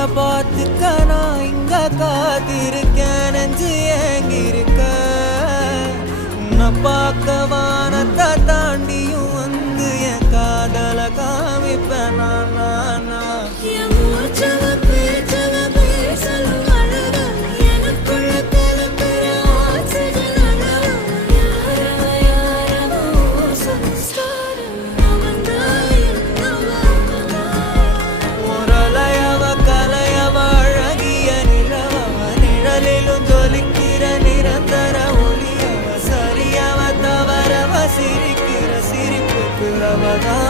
உன்னை பார்த்துக்க நான் இங்க காத்திருக்கேன், நெஞ்சு ஏங்கிருக்க. உன்னை பார்க்க வானத்தை தாண்டியும் வந்து என் காதல காமிப்பேன் நான். சிரிக்கிற சிரிப்புக்கு அவதான்